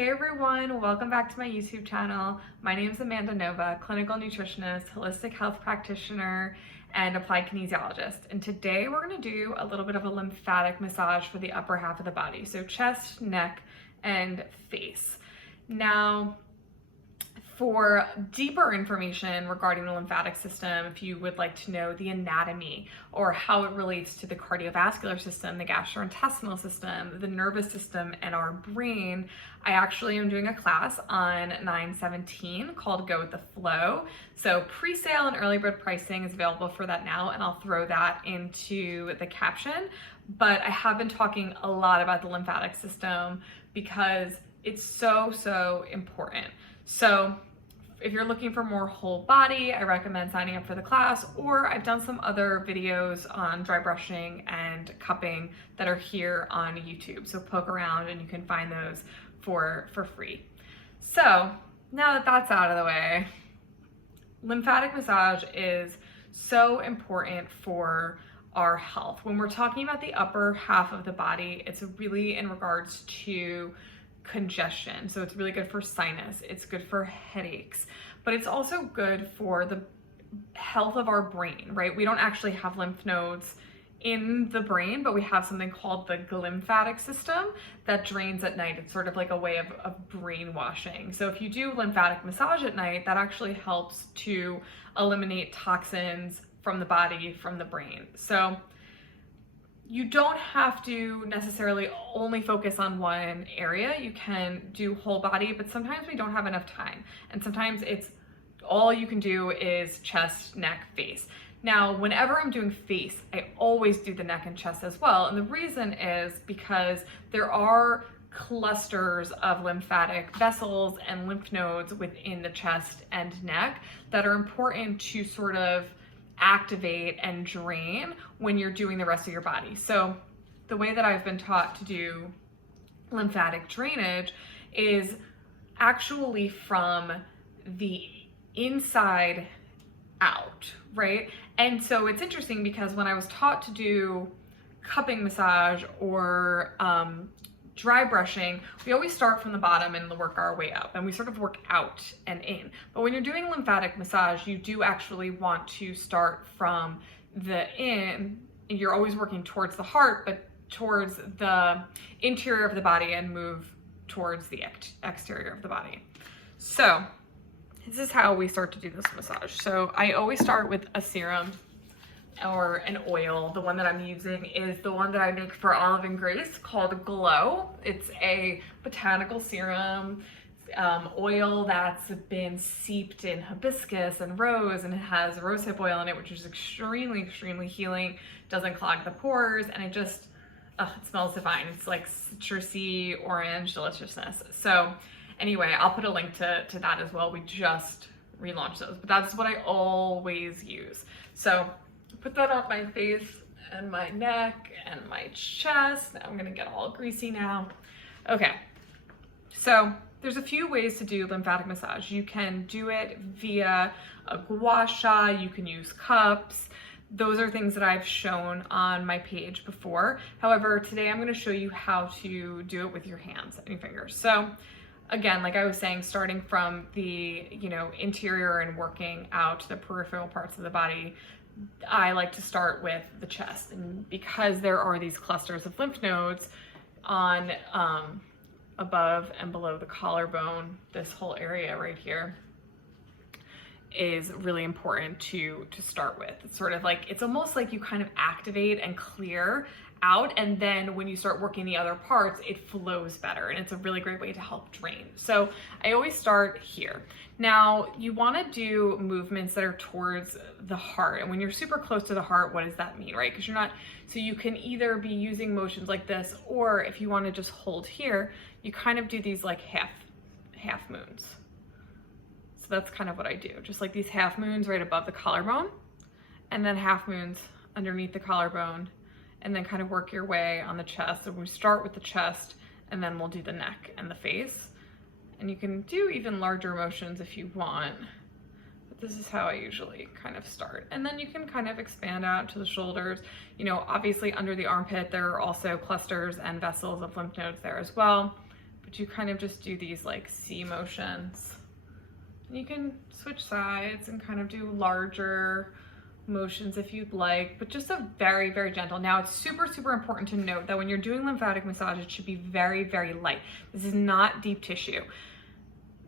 Hey everyone, welcome back to my YouTube channel. My name is Amanda Nova, clinical nutritionist, holistic health practitioner, and applied kinesiologist. And today we're going to do a little bit of a lymphatic massage for the upper half of the body. So chest, neck, and face. Now, for deeper information regarding the lymphatic system, if you would like to know the anatomy or how it relates to the cardiovascular system, the gastrointestinal system, the nervous system, and our brain, I actually am doing a class on 9/17 called Go With The Flow. So pre-sale and early bird pricing is available for that now, and I'll throw that into the caption. But I have been talking a lot about the lymphatic system because it's so important. So if you're looking for more whole body, I recommend signing up for the class, or I've done some other videos on dry brushing and cupping that are here on YouTube. So poke around and you can find those for free. So now that that's out of the way, lymphatic massage is so important for our health. When we're talking about the upper half of the body, it's really in regards to congestion. So it's really good for sinus, it's good for headaches, but it's also good for the health of our brain, right? We don't actually have lymph nodes in the brain, but we have something called the glymphatic system that drains at night. It's sort of like a way of brainwashing. So if you do lymphatic massage at night, that actually helps to eliminate toxins from the body, from the brain. So you don't have to necessarily only focus on one area. You can do whole body, but sometimes we don't have enough time. And sometimes it's all you can do is chest, neck, face. Now, whenever I'm doing face, I always do the neck and chest as well. And the reason is because there are clusters of lymphatic vessels and lymph nodes within the chest and neck that are important to sort of activate and drain when you're doing the rest of your body. So the way that I've been taught to do lymphatic drainage is actually from the inside out, right? And so it's interesting because when I was taught to do cupping massage or dry brushing, we always start from the bottom and work our way up, and we sort of work out and in. But when you're doing lymphatic massage, you do actually want to start from the in. You're always working towards the heart, but towards the interior of the body, and move towards the exterior of the body. So this is how we start to do this massage. So I always start with a serum or an oil. The one that I'm using is the one that I make for Olive Grayce called Glow. It's a botanical serum oil that's been seeped in hibiscus and rose, and it has rosehip oil in it, which is extremely healing, doesn't clog the pores, and it just, it smells divine. It's like citrusy orange deliciousness. So anyway, I'll put a link to that as well. We just relaunched those, but that's what I always use. So put that on my face and my neck and my chest. I'm gonna get all greasy now. Okay, so there's a few ways to do lymphatic massage. You can do it via a gua sha, you can use cups. Those are things that I've shown on my page before. However, today I'm gonna show you how to do it with your hands and your fingers. So again, like I was saying, starting from the interior and working out the peripheral parts of the body, I like to start with the chest. And because there are these clusters of lymph nodes on above and below the collarbone, this whole area right here is really important to start with. It's sort of like, it's almost like you kind of activate and clear out, and then when you start working the other parts, it flows better, and it's a really great way to help drain. So I always start here. Now, you want to do movements that are towards the heart, and when you're super close to the heart, what does that mean, right? Because you're not, so you can either be using motions like this, or if you want to just hold here, you kind of do these like half moons. So that's kind of what I do, just like these half moons right above the collarbone, and then half moons underneath the collarbone, and then kind of work your way on the chest. So we start with the chest, and then we'll do the neck and the face. And you can do even larger motions if you want, but this is how I usually kind of start. And then you can kind of expand out to the shoulders. Obviously under the armpit, there are also clusters and vessels of lymph nodes there as well. but you kind of just do these like C motions. And you can switch sides and kind of do larger motions if you'd like, but just a very, very gentle. Now it's super, super important to note that when you're doing lymphatic massage, it should be very, very light. This is not deep tissue.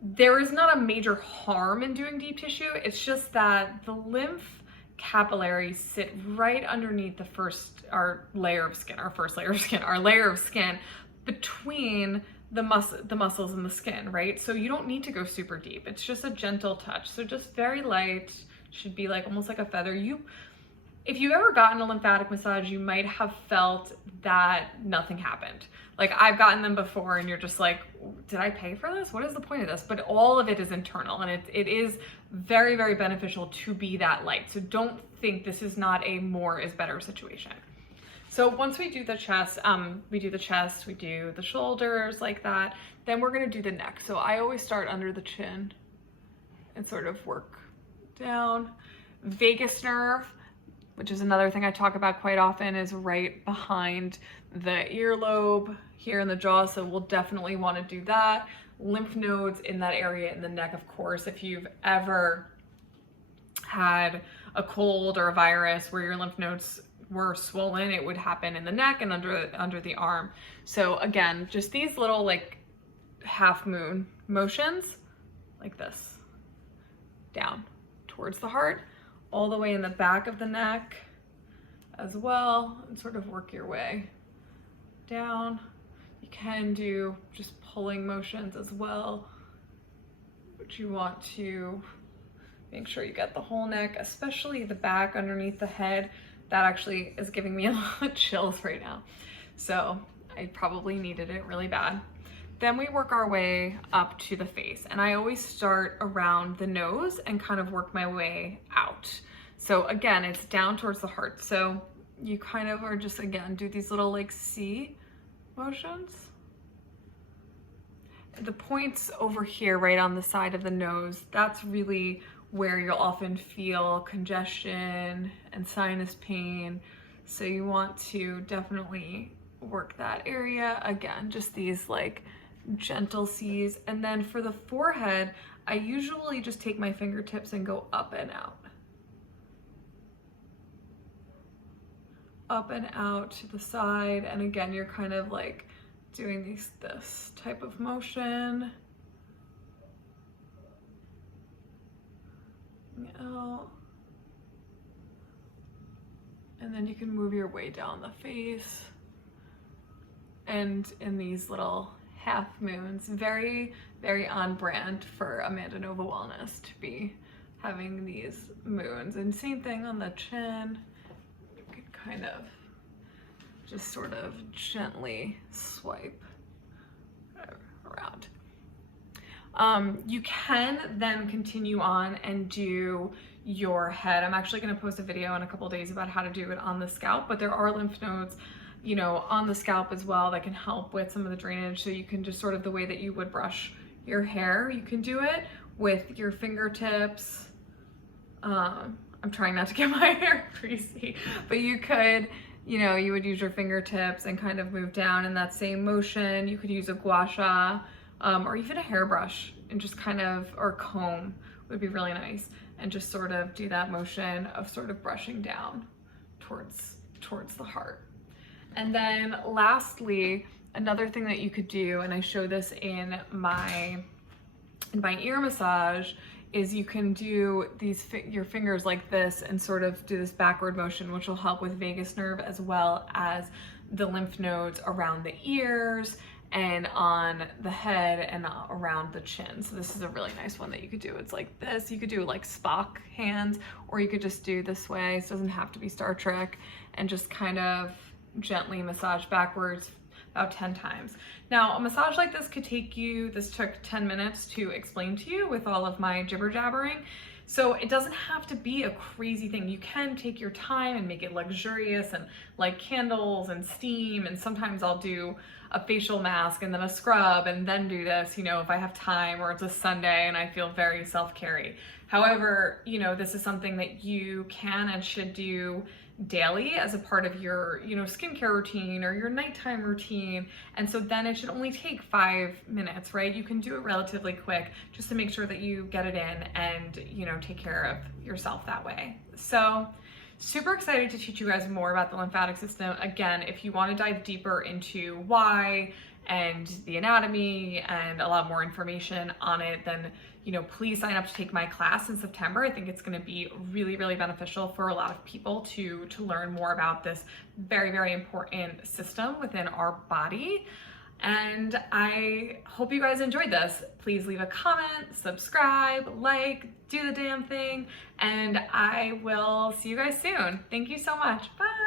There is not a major harm in doing deep tissue. It's just that the lymph capillaries sit right underneath our layer of skin between the muscles and the skin, right? So you don't need to go super deep. It's just a gentle touch. So just very light, should be like almost like a feather. If you've ever gotten a lymphatic massage, you might have felt that nothing happened. Like I've gotten them before and you're just like, did I pay for this? What is the point of this? But all of it is internal, and it is very, very beneficial to be that light. So don't think this is not a more is better situation. So once we do the chest, we do the shoulders like that, then we're gonna do the neck. So I always start under the chin and sort of work down. Vagus nerve, which is another thing I talk about quite often, is right behind the earlobe here in the jaw, so we'll definitely want to do that. Lymph nodes in that area in the neck, of course. If you've ever had a cold or a virus where your lymph nodes were swollen, it would happen in the neck and under the arm. So again, just these little like half moon motions like this, down towards the heart, all the way in the back of the neck as well, and sort of work your way down. You can do just pulling motions as well, but you want to make sure you get the whole neck, especially the back underneath the head. That actually is giving me a lot of chills right now. So I probably needed it really bad. Then we work our way up to the face, and I always start around the nose and kind of work my way out. So again, it's down towards the heart. So you kind of are just, again, do these little like C motions. The points over here, right on the side of the nose, that's really where you'll often feel congestion and sinus pain. So you want to definitely work that area. Again, just these like gentle C's. And then for the forehead, I usually just take my fingertips and go up and out. Up and out to the side. And again, you're kind of like doing this type of motion. Out. And then you can move your way down the face. And in these little half moons, very, very on brand for Amanda Nova Wellness to be having these moons. And same thing on the chin. You can kind of just sort of gently swipe around. You can then continue on and do your head. I'm actually going to post a video in a couple days about how to do it on the scalp, but there are lymph nodes, you know, on the scalp as well that can help with some of the drainage. So you can just sort of the way that you would brush your hair, you can do it with your fingertips. I'm trying not to get my hair greasy, but you could, you know, you would use your fingertips and kind of move down in that same motion. You could use a gua sha, or even a hairbrush, and just kind of, or comb would be really nice, and just sort of do that motion of sort of brushing down towards the heart. And then lastly, another thing that you could do, and I show this in my ear massage, is you can do your fingers like this and sort of do this backward motion, which will help with vagus nerve as well as the lymph nodes around the ears and on the head and around the chin. So this is a really nice one that you could do. It's like this. You could do like Spock hands, or you could just do this way. So it doesn't have to be Star Trek, and just kind of gently massage backwards about 10 times. Now, a massage like this could take you, this took 10 minutes to explain to you with all of my jibber jabbering. So it doesn't have to be a crazy thing. You can take your time and make it luxurious and like candles and steam. And sometimes I'll do a facial mask and then a scrub and then do this, you know, if I have time, or it's a Sunday and I feel very self-carey. However, you know, this is something that you can and should do daily as a part of your, skincare routine or your nighttime routine. And so then it should only take 5 minutes, right? You can do it relatively quick just to make sure that you get it in and, take care of yourself that way. So super excited to teach you guys more about the lymphatic system. Again, if you want to dive deeper into why and the anatomy and a lot more information on it, then please sign up to take my class in September. I think it's going to be really, really beneficial for a lot of people to learn more about this very, very important system within our body. And I hope you guys enjoyed this. Please leave a comment, subscribe, like, do the damn thing, and I will see you guys soon. Thank you so much. Bye.